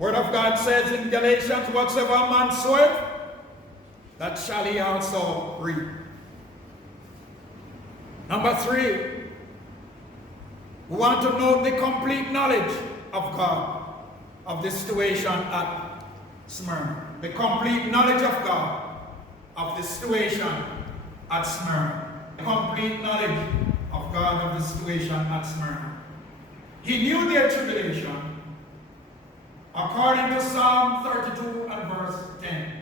Word of God says in Galatians, whatsoever a man soweth, that shall he also reap. Number 3, we want to know the complete knowledge of God, of the situation at Smyrna. The complete knowledge of God, of the situation at Smyrna. The complete knowledge of God, of the situation at Smyrna. He knew their tribulation, according to Psalm 32 and verse 10.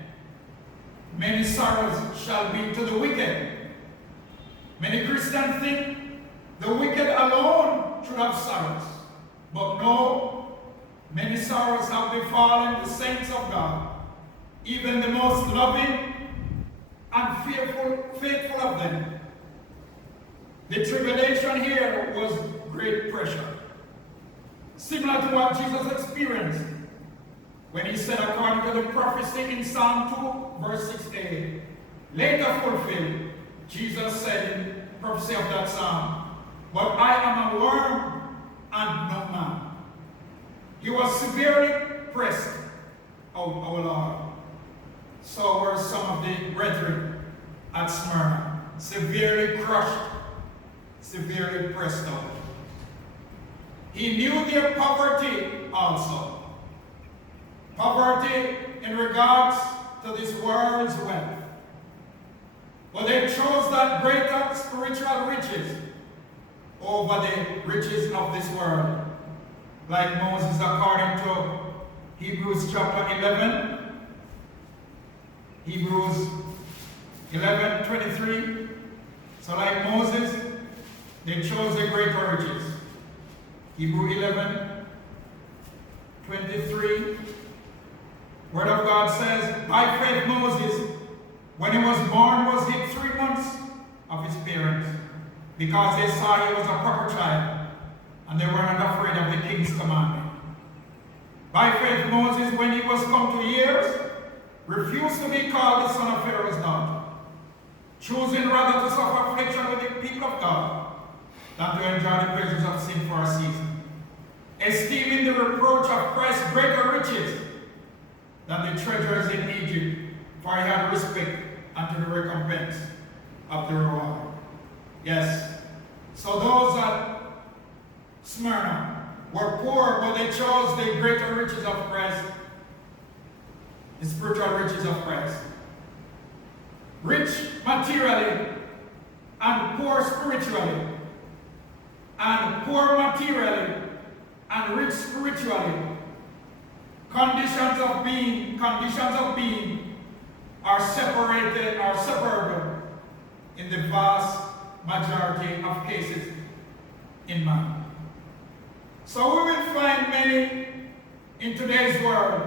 Many sorrows shall be to the wicked. Many Christians think the wicked alone should have sorrows. But no, many sorrows have befallen the saints of God, even the most loving and faithful of them. The tribulation here was great pressure, similar to what Jesus experienced when he said, according to the prophecy in Psalm 2, verse 6a, later fulfilled, Jesus said in prophecy of that psalm, but I am a worm and no man. He was severely pressed, our Lord. So were some of the brethren at Smyrna, severely crushed, severely pressed out. He knew their poverty also. Poverty in regards to this world's wealth. But they chose that greater spiritual riches over the riches of this world. Like Moses, according to Hebrews chapter 11. Hebrews 11:23. So like Moses, they chose the greater riches. Hebrews 11:23. Word of God says, by faith Moses, when he was born, was hid 3 months of his parents, because they saw he was a proper child, and they were not afraid of the king's commandment. By faith Moses, when he was come to years, refused to be called the son of Pharaoh's daughter, choosing rather to suffer affliction with the people of God, than to enjoy the pleasures of sin for a season, esteeming the reproach of Christ greater riches than the treasures in Egypt, for he had respect unto the recompense of the reward. Yes, so those at Smyrna were poor, but they chose the greater riches of Christ, the spiritual riches of Christ. Rich materially and poor spiritually, and poor materially and rich spiritually. Conditions of being are separated, are separable in the vast majority of cases in man. So we will find many in today's world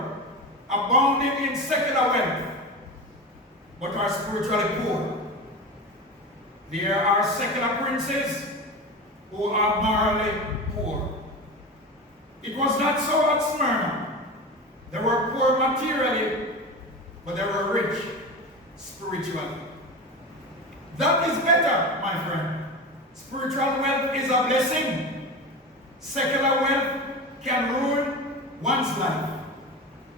abounding in secular wealth, but are spiritually poor. There are secular princes who are morally poor. It was not so at Smyrna. They were poor materially, but they were rich spiritually. That is better, my friend. Spiritual wealth is a blessing. Secular wealth can ruin one's life,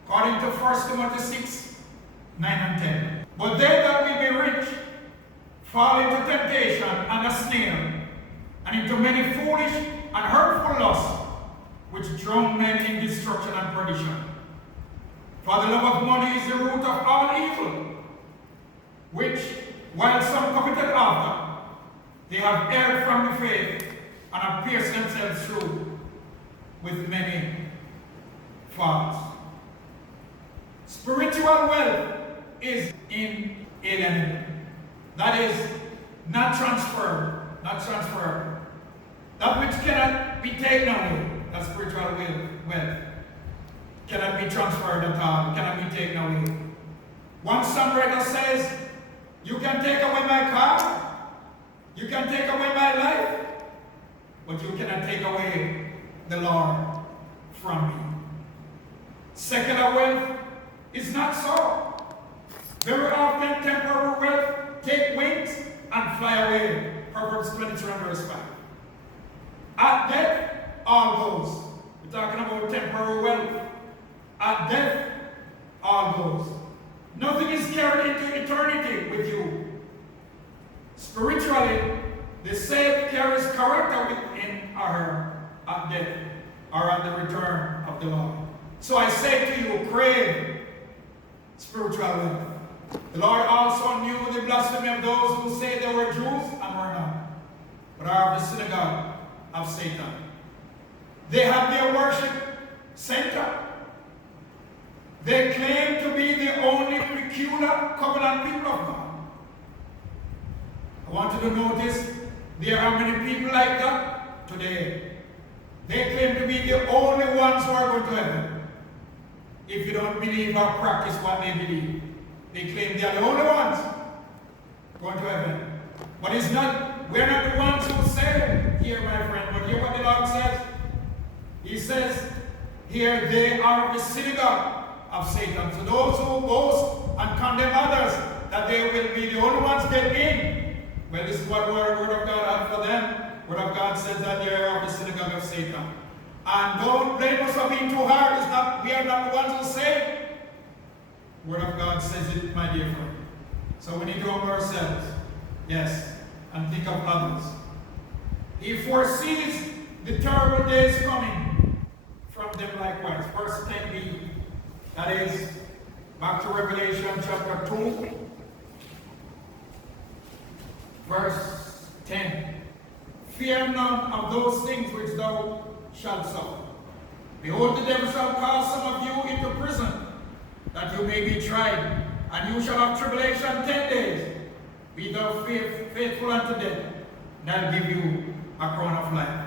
according to 1 Timothy 6, 9 and 10. But they that will be rich fall into temptation and a snare, and into many foolish and hurtful lusts, which drown men in destruction and perdition. For the love of money is the root of all evil, which, while some coveted after, they have erred from the faith and have pierced themselves through with many faults. Spiritual wealth is inalienable. That is not transferred. That which cannot be taken away, that spiritual wealth, cannot be transferred at all, cannot be taken away. One songwriter says, you can take away my car, you can take away my life, but you cannot take away the Lord from me. Secular wealth is not so. Very often temporary wealth take wings and fly away. Proverbs 22 and verse 5. At death, all goes. We're talking about temporary wealth. At death, all goes. Nothing is carried into eternity with you. Spiritually, the saved carries character within her at death or at the return of the Lord. So I say to you, crave spiritual wealth. The Lord also knew the blasphemy of those who say they were Jews and were not, but are of the synagogue of Satan. They have their worship center. They claim to be the only peculiar covenant people of God. I want you to notice there are many people like that today. They claim to be the only ones who are going to heaven. If you don't believe or practice what they believe, they claim they are the only ones going to heaven. But it's not, we're not the ones who say here, my friend, but hear what the Lord says. He says here, they are of the synagogue of Satan. So those who boast and condemn others that they will be the only ones get in, well, this is what the word of God had for them. Word of God says that they are of the synagogue of Satan. And don't blame us for being too hard. It's not, we are not the ones who say. Word of God says it, my dear friend. So we need to humble ourselves, yes, and think of others. He foresees the terrible days coming from them likewise. Verse 10b, that is, back to Revelation chapter 2, verse 10. Fear none of those things which thou shalt suffer. Behold, the devil shall cast some of you into prison, that you may be tried, and you shall have tribulation 10 days. Be thou faithful unto death, and I'll give you a crown of life.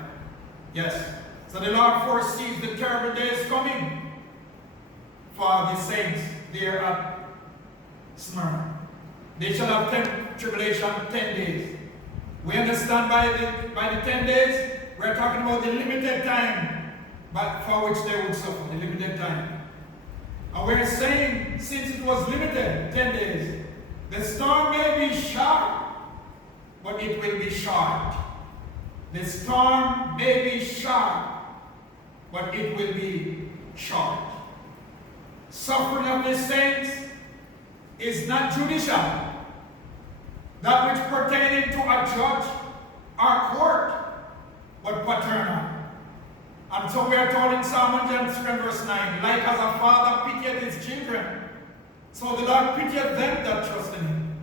Yes. So the Lord foresees the terrible days coming for the saints there at Smyrna. They shall have tribulation 10 days. We understand by the 10 days, we're talking about the limited time for which they would suffer, the limited time. And we're saying, since it was limited, 10 days, the storm may be short, but it will be short. The storm may be short, but it will be short. Suffering of the saints is not judicial, that which pertaining to a judge or court, but paternal. And so we are told in Psalm 103 verse 9, like as a father pitieth his children, so the Lord pitieth them that trust in him.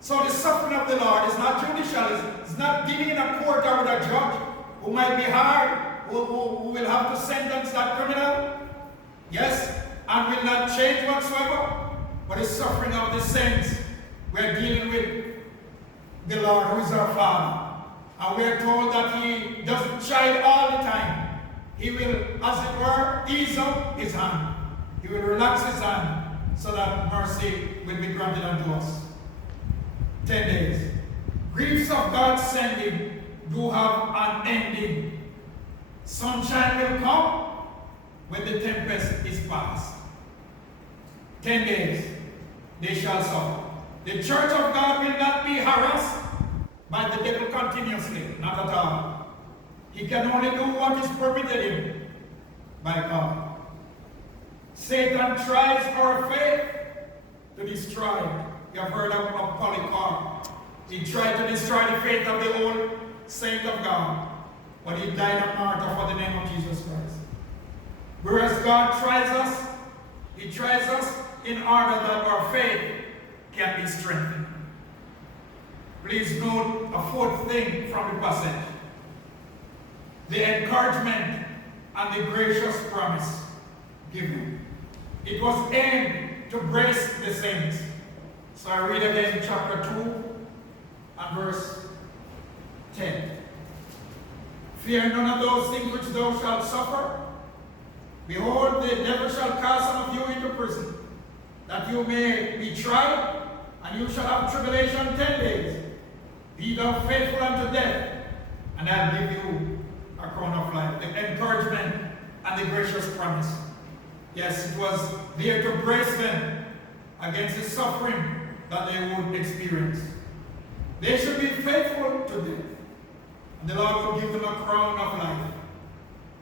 So the suffering of the Lord is not judicial, it's not dealing in a court or with a judge who might be hard, who will have to sentence that criminal, yes, and will not change whatsoever. But the suffering of the saints, we're dealing with the Lord who is our Father. And we're told that he doesn't chide all the time. He will, as it were, ease up his hand. He will relax his hand so that mercy will be granted unto us. 10 days. Griefs of God's sending do have an ending. Sunshine will come when the tempest is past. 10 days they shall suffer. The church of God will not be harassed by the devil continuously, not at all. He can only do what is permitted him by God. Satan tries our faith to destroy it. You have heard of Polycarp. He tried to destroy the faith of the old saint of God, but he died on martyr for the name of Jesus Christ. Whereas God tries us, he tries us in order that our faith can be strengthened. Please note a fourth thing from the passage. The encouragement and the gracious promise given. It was aimed to brace the saints. So I read again chapter 2 and verse 10. Fear none of those things which thou shalt suffer. Behold, the devil shall cast some of you into prison, that you may be tried, and you shall have tribulation 10 days. Be thou faithful unto death, and I'll give you a crown of life. The encouragement and the gracious promise. Yes, it was there to brace them against the suffering that they would experience. They should be faithful to death, and the Lord will give them a crown of life.